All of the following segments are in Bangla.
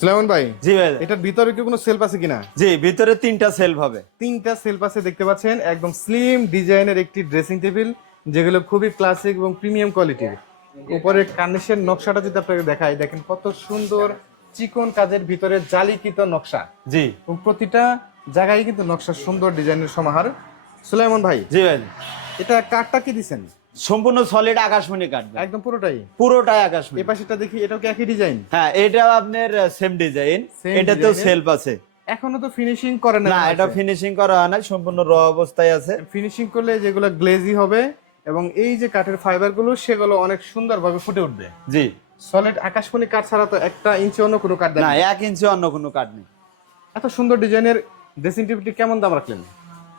সুলাইমান ভাই, জি ভাই। এটার ভিতরে কি কোনো সেলফ আছে কিনা? জি, ভিতরে 3টা সেলফ হবে। 3টা সেলফ আছে, দেখতে পাচ্ছেন একদম স্লিম ডিজাইনের একটি ড্রেসিং টেবিল, যেগুলো খুবই ক্লাসিক এবং প্রিমিয়াম কোয়ালিটির। উপরে কার্নিশের নকশাটা যদি আপনাকে দেখাই, দেখেন কত সুন্দর চিকন কাজের ভিতরে জালিকৃত নকশা। জি এবং প্রতিটা জায়গায় কিন্তু নকশা সুন্দর ডিজাইনের সমাহার। সুলাইমান ভাই, জি ভাই, এটা কাঠটা কি দিছেন? সম্পূর্ণ সলিড আকাশমণি কাঠ ভাই। একদম পুরোটাই? পুরোটাই আকাশমণি। এই পাশেটা দেখি, এটাও কি একই ডিজাইন? হ্যাঁ, এটাও আপনার সেম ডিজাইন। Same এটাতেও design-এর। সেলফ আছে। এখনো তো ফিনিশিং করে না? না, এটা ফিনিশিং করা হয় না, সম্পূর্ণ র অবস্থায় আছে। ফিনিশিং করলে যেগুলো গ্লেজি হবে এবং এই যে কাঠের ফাইবার গুলো সেগুলো অনেক সুন্দরভাবে ফুটে উঠবে। জি, সলিড আকাশমণি কাঠ ছাড়া তো 1 ইঞ্চি অন্য কোনো কাঠ দেন না না। 1 ইঞ্চি অন্য কোনো কাঠ নেই। এত সুন্দর ডিজাইনের ড্রেসিং টেবিলটি কেমন দাম রাখলেন?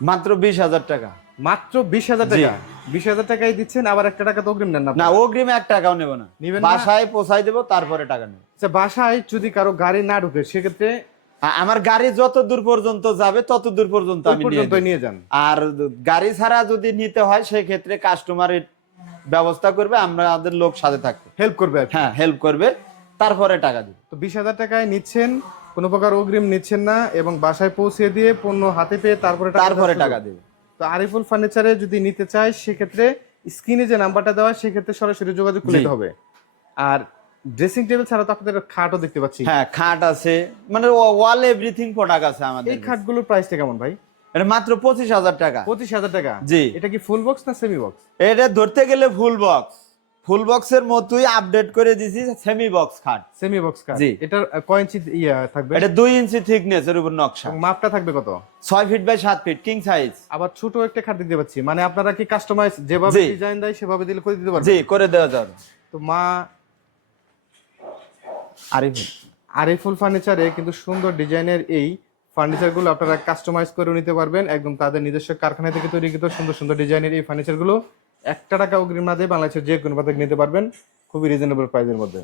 মাত্র 20,000 টাকা। মাত্র 20,000 জি। টাকা? 20,000 টাকাই দিচ্ছেন, আবার 1 টাকা তো অগ্রিম নেন না? না, অগ্রিম 1 টাকাও নেব না। নিবেন না? বাসায় পৌঁছাই দেবো, তারপরে টাকা নেব। আচ্ছা, বাসায় যদি কারো গাড়ি না ঢুকে সেক্ষেত্রে আমার গাড়ি যত দূর পর্যন্ত যাবে তত দূর পর্যন্ত ওই আমি পর্যন্ত নিয়ে যান। আর গাড়ি ছাড়া যদি নিতে হয় সেই ক্ষেত্রে কাস্টমারের ব্যবস্থা করবে, আমাদের লোক সাথে থাকবে। হেল্প করবে আর কি। হ্যাঁ, হেল্প করবে, তারপরে টাকা দিবে। তো 20,000 টাকায় নিচ্ছেন, কোনো প্রকার অগ্রিম নিচ্ছেন না এবং বাসায় পৌঁছে দিয়ে পণ্য হাতে পেয়ে তারপরে টাকা দিবে। তো আরিফুল ফার্নিচারে যদি নিতে চায় সেক্ষেত্রে স্ক্রিনে যে নাম্বারটা দেওয়া সেক্ষেত্রে সরাসরি যোগাযোগ করতে হবে। আর ড্রেসিং টেবিল ছাড়া তো আপনাদের খাটও দেখতে পাচ্ছি। হ্যাঁ, খাট আছে, মানে ওয়াল এভরিথিং প্রোডাক্ট আছে আমাদের। এই খাটগুলোর প্রাইসটা কেমন ভাই? এটা মাত্র 25,000 টাকা। 25,000 টাকা? জি। এটা কি ফুল বক্স না সেমি বক্স? এটা ধরতে গেলে ফুল বক্স। ফুল বক্সের মতোই আপডেট করে দিয়েছি সেমি বক্স খাট। সেমি বক্স খাট। জি। এটার কয় ইঞ্চি থাকবে? এটা 2 ইঞ্চি থিকনেস এর উপর নকশা। এবং মাপটা থাকবে কত? 6 feet by 7 feet king size. আবার ছোট একটা খাট দিতে পাচ্ছি, মানে আপনারা কি কাস্টমাইজ যেভাবে জি। ডিজাইন দেয় সেভাবে দিলে করে দিতে পারবেন? জি, করে দেওয়া যাবে। তো আরিফুল ফার্নিচারে কিন্তু সুন্দর ডিজাইনের এই ফার্নিচারগুলো আপনারা কাস্টমাইজ করে নিতে পারবেন, একদম তাদের নিজস্ব কারখানা থেকে তৈরিকৃত সুন্দর সুন্দর ডিজাইনের এই ফার্নিচারগুলো 1 টাকা অগ্রিম না দিয়ে বাংলাদেশের যে কোনো প্রান্তে নিতে পারবেন খুবই রিজনেবল প্রাইসের মধ্যে।